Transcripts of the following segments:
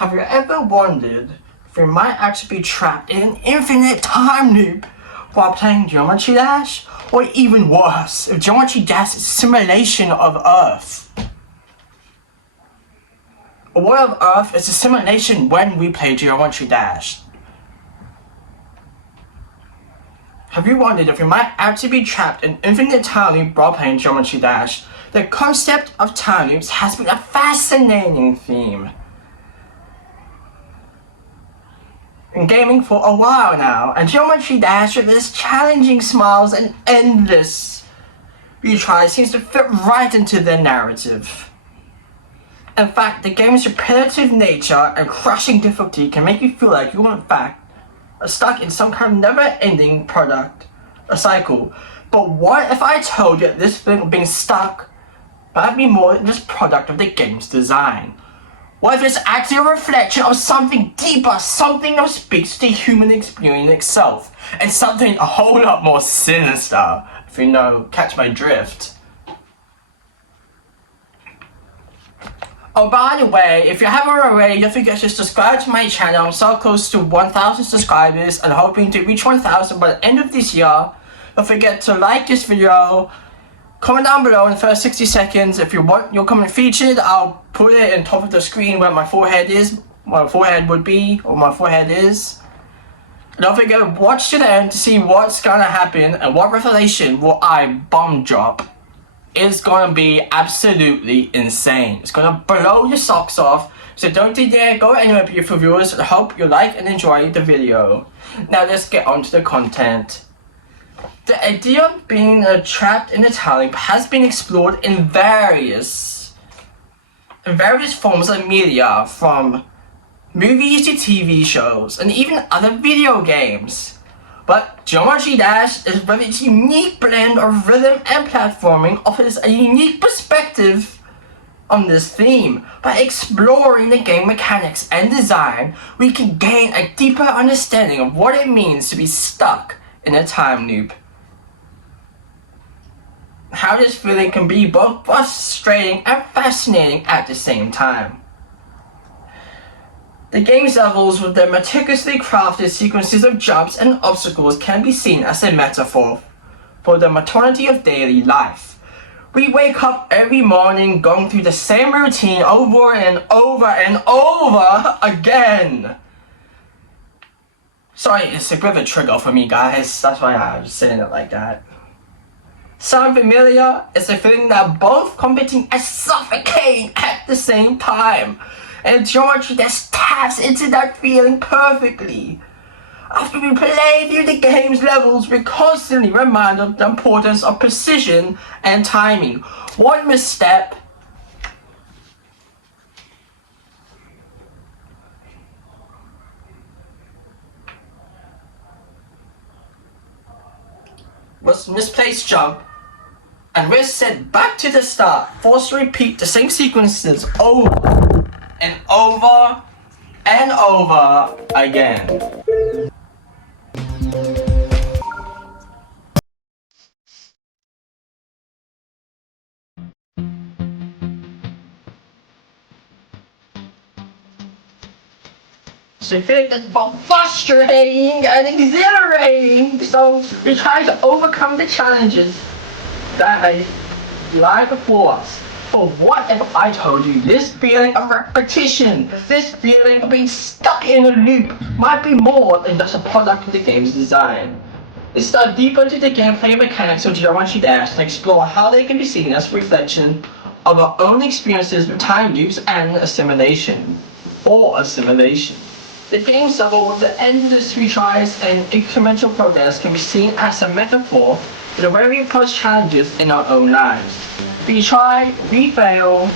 Have you ever wondered if you might actually be trapped in an infinite time loop while playing Geometry Dash? Or even worse, if Geometry Dash is a simulation of Earth. A world of Earth is a simulation when we play Geometry Dash. Have you wondered if you might actually be trapped in infinite time loop while playing Geometry Dash? The concept of time loops has been a fascinating theme in gaming for a while now, and Geometry Dash with its challenging smiles and endless retries seems to fit right into the narrative. In fact, the game's repetitive nature and crushing difficulty can make you feel like you are in fact stuck in some kind of never-ending a cycle. But what if I told you that this feeling of being stuck might be more than just product of the game's design? What if it's actually a reflection of something deeper, something that speaks to the human experience itself, and something a whole lot more sinister, if you catch my drift? Oh, by the way, if you haven't already, don't forget to subscribe to my channel. I'm so close to 1,000 subscribers and hoping to reach 1,000 by the end of this year. Don't forget to like this video. Comment down below in the first 60 seconds if you want your comment featured. I'll put it on top of the screen where my forehead is, my forehead would be, or my forehead is. Don't forget to watch to the end to see what's gonna happen and what revelation will I bomb drop. It's gonna be absolutely insane. It's gonna blow your socks off. So don't you dare go anywhere beautiful viewers. I hope you like and enjoy the video. Now let's get on to the content. The idea of being trapped in a time loop has been explored in various forms of media, from movies to TV shows and even other video games. But Geometry Dash, with its unique blend of rhythm and platforming, offers a unique perspective on this theme. By exploring the game mechanics and design, we can gain a deeper understanding of what it means to be stuck in a time loop. How this feeling can be both frustrating and fascinating at the same time. The game's levels with their meticulously crafted sequences of jumps and obstacles can be seen as a metaphor for the monotony of daily life. We wake up every morning going through the same routine over and over and over again. Sorry, it's a bit of a trigger for me, guys. That's why I'm saying it like that. Sound familiar? It's a feeling that both comforting and suffocating at the same time. And Geometry Dash taps into that feeling perfectly. After we play through the game's levels, we're constantly reminded of the importance of precision and timing. One misstep was misplaced jump, and we're sent back to the start, forced to repeat the same sequences over and over and over again. So I feel like that's both frustrating and exhilarating. So we try to overcome the challenges that lie before us. But what if I told you this feeling of repetition, this feeling of being stuck in a loop, might be more than just a product of the game's design? Let's dive deeper into the gameplay mechanics of Geometry Dash and explore how they can be seen as a reflection of our own experiences with time loops and assimilation. The game's level with the endless retries and incremental progress can be seen as a metaphor for the way we approach challenges in our own lives. We try, we fail,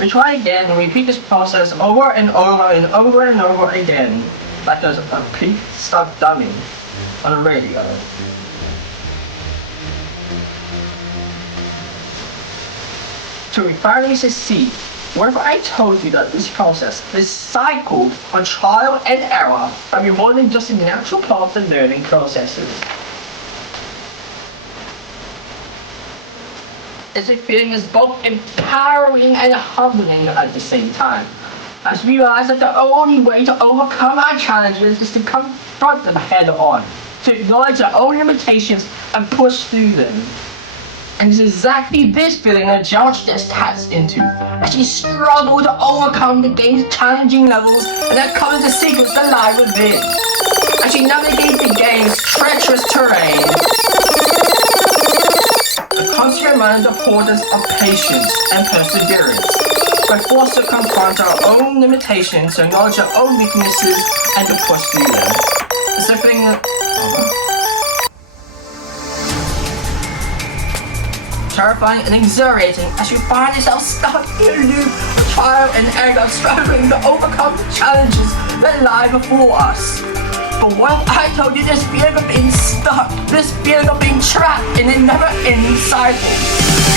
we try again and repeat this process over and over and over and over again, like a complete stuck dummy on a radio. So we finally succeed. What if I told you that this process, this cycle of trial and error, might be more than just a natural part of the learning processes? It's a feeling that's both empowering and humbling at the same time. As we realize that the only way to overcome our challenges is to confront them head on, to acknowledge our own limitations and push through them. And it's exactly this feeling that Josh just taps into, as she struggles to overcome the game's challenging levels and uncovers the secrets that lie within. As she navigates the game's treacherous terrain, a constant reminder of us of patience and perseverance. We're forced to confront our own limitations, to acknowledge our own weaknesses, and to push through them. It's a thing that... terrifying and exhilarating as you find yourself stuck in a loop of trial and error, struggling to overcome the challenges that lie before us. But what if I told you this feeling of being stuck, this feeling of being trapped in a never-ending cycle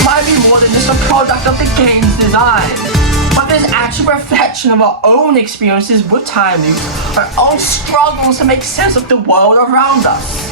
might be more than just a product of the game's design, but this actual reflection of our own experiences with time loops, our own struggles to make sense of the world around us.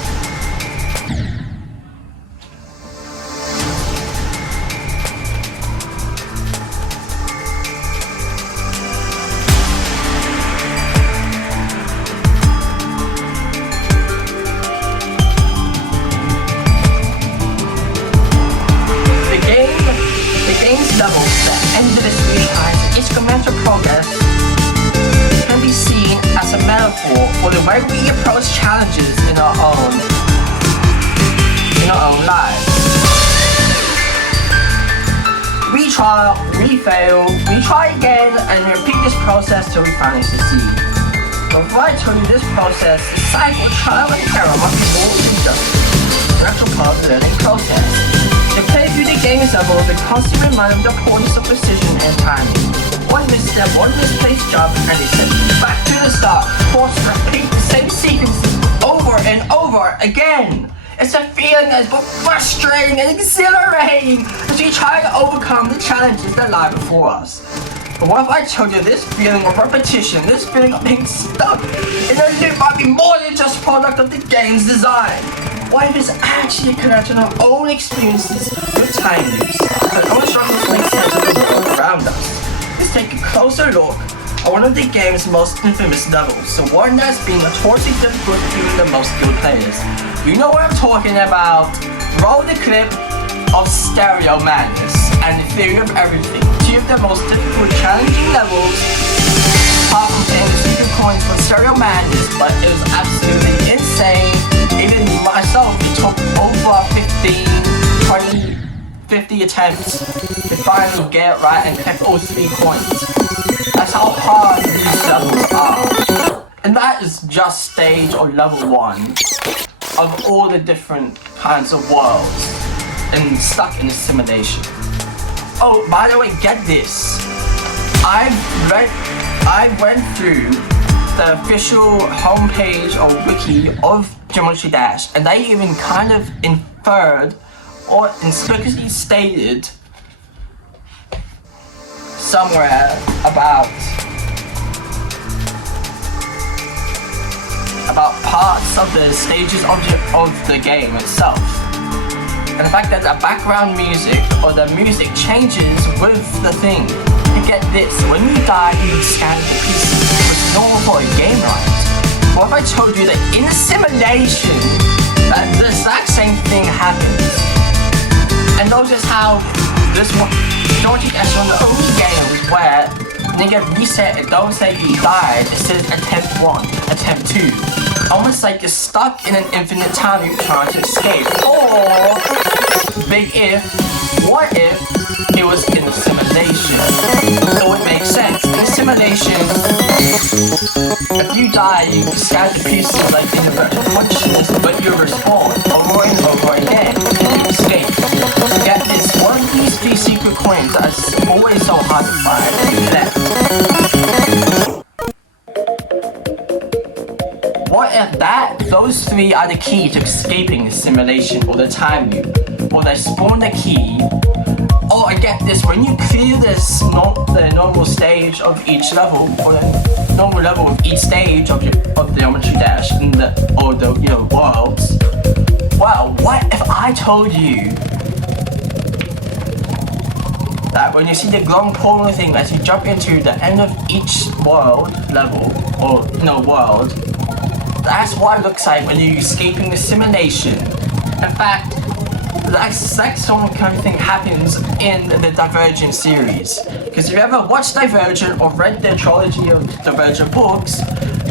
Levels that endlessly realize incremental progress can be seen as a metaphor for the way we approach challenges in our own lives. We try, we fail, we try again, and repeat this process till we finally succeed. But if I told you this process, the cycle of trial and error must be more than just a natural part of the learning process. To play through the game's level is a constant reminder of the importance of precision and timing. One misstep, one misplaced jump, and they send you back to the start, forced to repeat the same sequences over and over again. It's a feeling that is both frustrating and exhilarating as we try to overcome the challenges that lie before us. But what if I told you this feeling of repetition, this feeling of being stuck in a loop might be more than just a product of the game's design? What if it's actually connected to our own experiences with time loops, our own struggles to make sense of the world around us? Let's take a closer look at one of the game's most infamous levels, the one that's been notoriously difficult to even the most skilled players. You know what I'm talking about. Roll the clip of Stereo Madness and the Theory of Everything, two of the most difficult, challenging levels, apart from paying the secret coins for Stereo Madness, but it was absolutely insane. Even myself, it took over 50 attempts to finally get it right and collect all 3 coins. That's how hard these levels are. And that is just stage or level 1 of all the different kinds of worlds and stuck in a simulation. Oh, by the way, get this. I went through the official homepage or wiki of Geometry Dash, and they even kind of inferred or explicitly stated somewhere about parts of the stages of the game itself. And the fact that the background music or the music changes with the thing. You get this, when you die you scatter the pieces, which is normal for a game, right? What if I told you that in a simulation that the exact same thing happens? And notice how this one, don't you guess, one of the only games where when you get reset, it don't say you died, it says attempt 1, attempt 2. Almost like you're stuck in an infinite time loop trying to escape. Or, big if, what if it was in a simulation? It would make sense. In a simulation, if you die, you scatter the pieces like in a virtual consciousness, but you respawn over and over again and you escape. Get this, one of these 3 secret coins that's always so hard to find is left. What if those 3 are the key to escaping the simulation or the time loop, or they spawn the key? Or I get this, when you clear the normal stage of each level, or the normal level of each stage of the Geometry Dash in the worlds. Well, what if I told you that when you see the glowing portal thing as you jump into the end of each world level, or world, that's what it looks like when you're escaping the simulation. In fact, the exact same kind of thing happens in the Divergent series. Because if you ever watched Divergent or read the trilogy of Divergent books,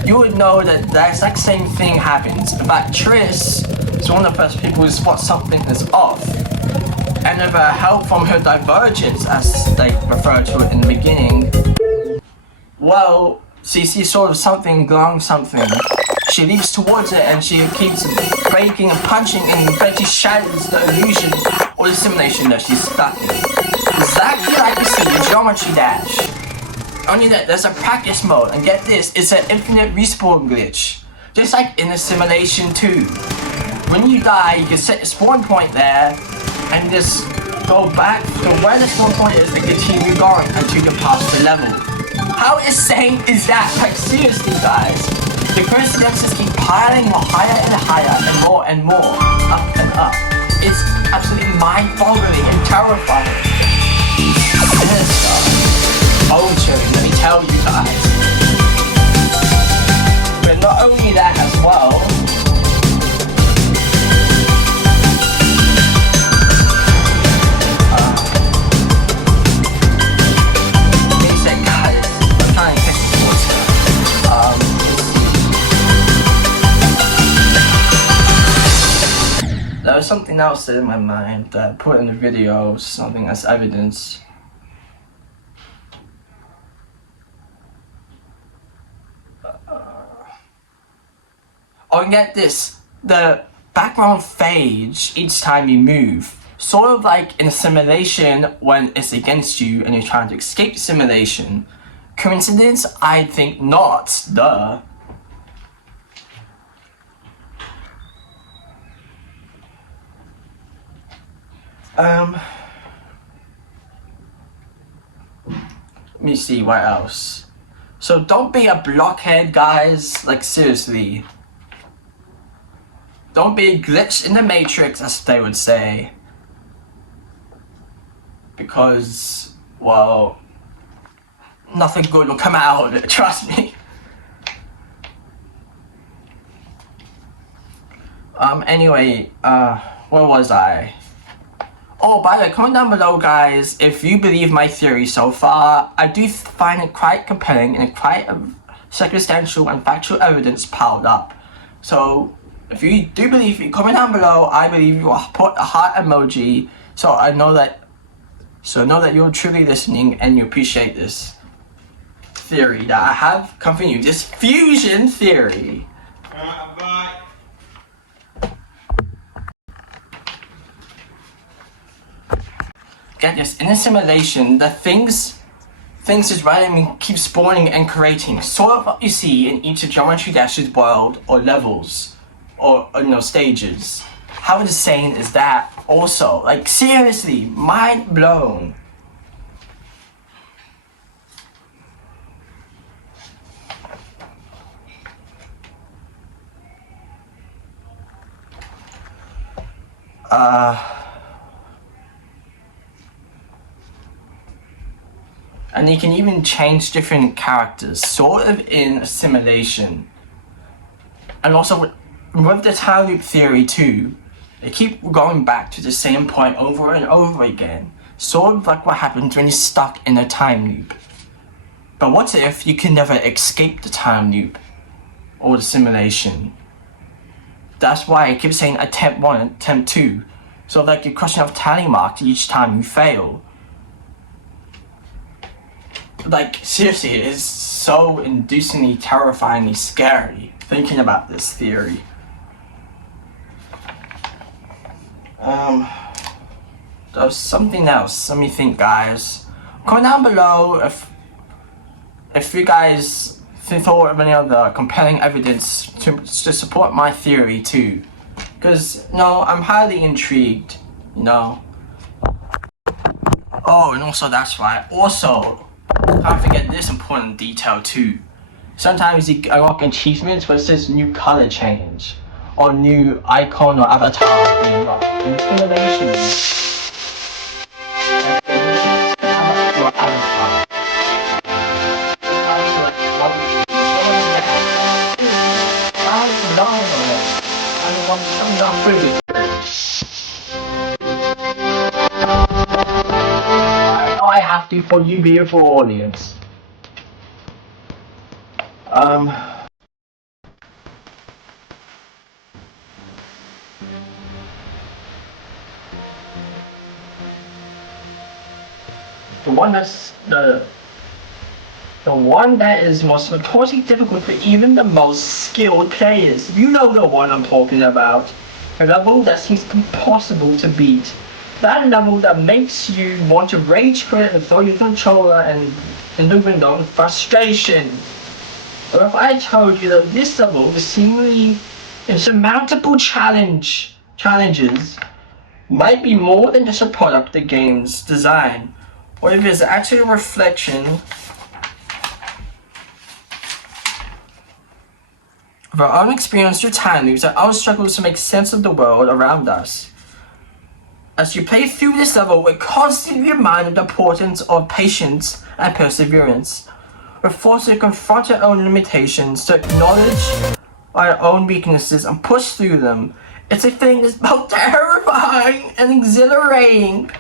you would know that the exact same thing happens. In fact, Triss is one of the first people who spots something is off. And with help from her divergence, as they refer to it in the beginning, well, she sees sort of something glowing something. She leaps towards it and she keeps breaking and punching and eventually shatters the illusion or the simulation that she's stuck in. Exactly like you see in Geometry Dash. Only that there's a practice mode, and get this, it's an infinite respawn glitch. Just like in the simulation too. When you die, you can set the spawn point there and just go back to where the spawn point is and continue going until you pass the level. How insane is that? Like seriously guys, the coincidences keep piling higher and more, up and up. It's absolutely mind-boggling and terrifying. Bone-chilling, let me tell you guys. But not only that as well, there was something else in my mind that I put in the video, something as evidence. Oh, and get this, the background fades each time you move. Sort of like in a simulation when it's against you and you're trying to escape the simulation. Coincidence? I think not, duh. Let me see, what else? So don't be a blockhead, guys, like seriously. Don't be a glitch in the matrix, as they would say. Because, well, nothing good will come out of it, trust me. Anyway, where was I? Oh, by the way, comment down below, guys, if you believe my theory so far. I do find it quite compelling and quite circumstantial and factual evidence piled up. So, if you do believe me, comment down below. I believe you. Put a heart emoji, so I know that. So know that you're truly listening and you appreciate this theory that I have come from you. This fusion theory. Bye. Get this, in a simulation, the things is randomly keep spawning and creating. Sort of what you see in each of Geometry Dash's world or levels or stages. How insane is that? Also, like seriously, mind blown. And you can even change different characters, sort of in a simulation. And also with the time loop theory too, they keep going back to the same point over and over again. Sort of like what happens when you're stuck in a time loop. But what if you can never escape the time loop or the simulation? That's why I keep saying attempt 1, attempt 2. So like you're crossing off tally marks each time you fail. Like seriously, it is so inducingly, terrifyingly scary thinking about this theory. There's something else. Let me think, guys. Comment down below if you guys thought of any other compelling evidence to support my theory too. Because I'm highly intrigued. Oh, and also that's why. Also, can't forget this important detail too. Sometimes you unlock achievements where it says new color change or new icon or avatar being unlocked in simulation. have to for you beautiful audience. The one that's the one that is most notoriously difficult for even the most skilled players. You know the one I'm talking about. A level that seems impossible to beat. That level that makes you want to rage quit and throw your controller and in the window in frustration. Or if I told you that this level is seemingly insurmountable challenges might be more than just a product of the game's design, or if it's actually a reflection of our own experience through time loops, our own struggles to make sense of the world around us. As you play through this level, we're constantly reminded of the importance of patience and perseverance. We're forced to confront our own limitations, to acknowledge our own weaknesses and push through them. It's a thing that's both terrifying and exhilarating.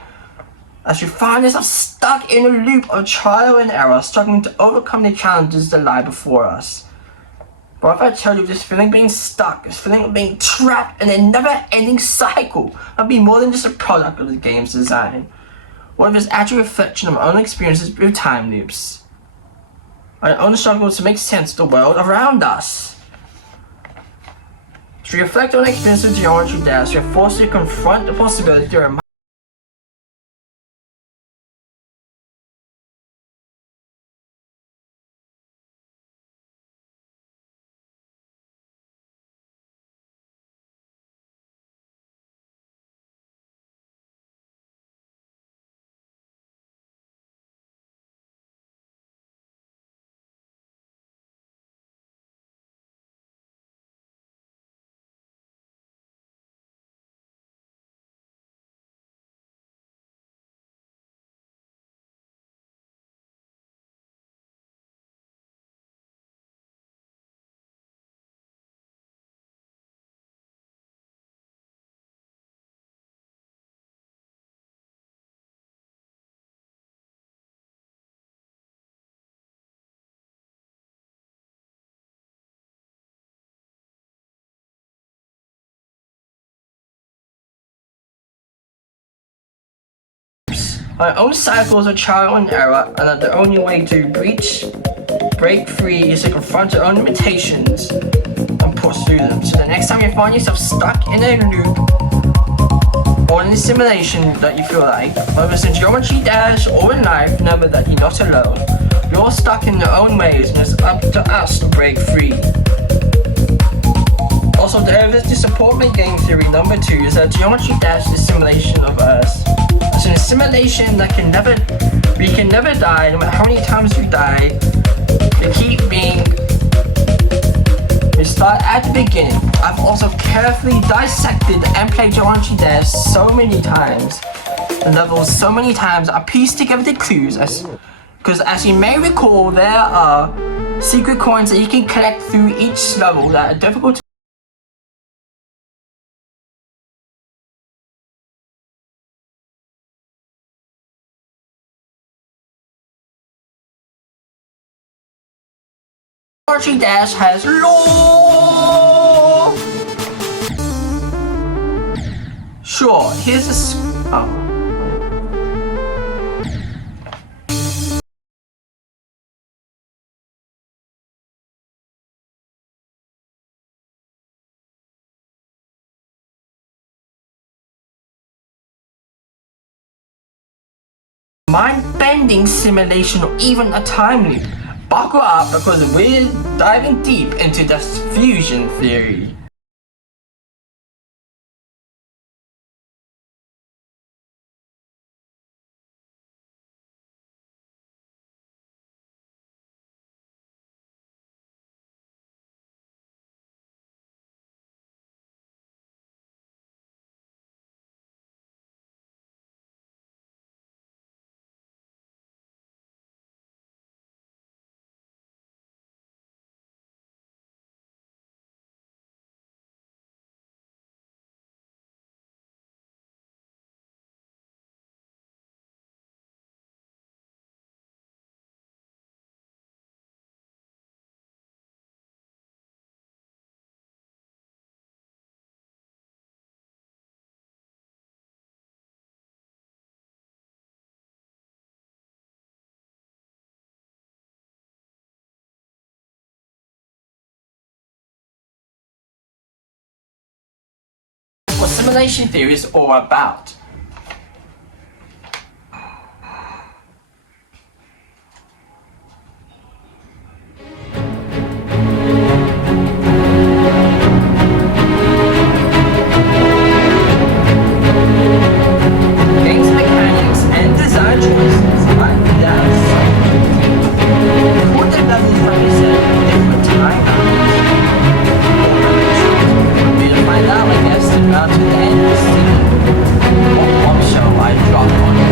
As you find yourself stuck in a loop of trial and error, struggling to overcome the challenges that lie before us. But if I tell you this feeling of being stuck, this feeling of being trapped in a never-ending cycle, might be more than just a product of the game's design. What if it's actually a reflection of our own experiences with time loops? Our own struggles to make sense of the world around us. As we reflect on our experience with Geometry Dash, we are forced to confront the possibility that our own cycles of trial and error, and that the only way to break free is to confront our own limitations and push through them. So the next time you find yourself stuck in a loop or in a simulation that you feel like, whether it's in Geometry Dash or in life, remember that you're not alone. You're all stuck in your own ways, and it's up to us to break free. Also, the evidence to support my game theory number 2 is that Geometry Dash is a simulation of us. It's a simulation that we can never die, no matter how many times we die. We start at the beginning. I've also carefully dissected and played Geometry Dash so many times, the levels so many times. I pieced together the clues, because as you may recall, there are secret coins that you can collect through each level that are difficult to Geometry Dash has lore. Sure, here's a mind-bending simulation or even a time loop. Buckle up because we're diving deep into the fusion theory. simulation theory is all about. Games mechanics and design choices like that. What the levels represent different timelines. We'll find out, I guess, to the end of the scene. What bombshell I dropped on us.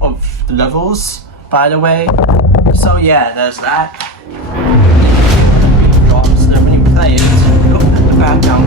Of the levels, by the way. So yeah, there's that. Drops, and when you play it, look at the background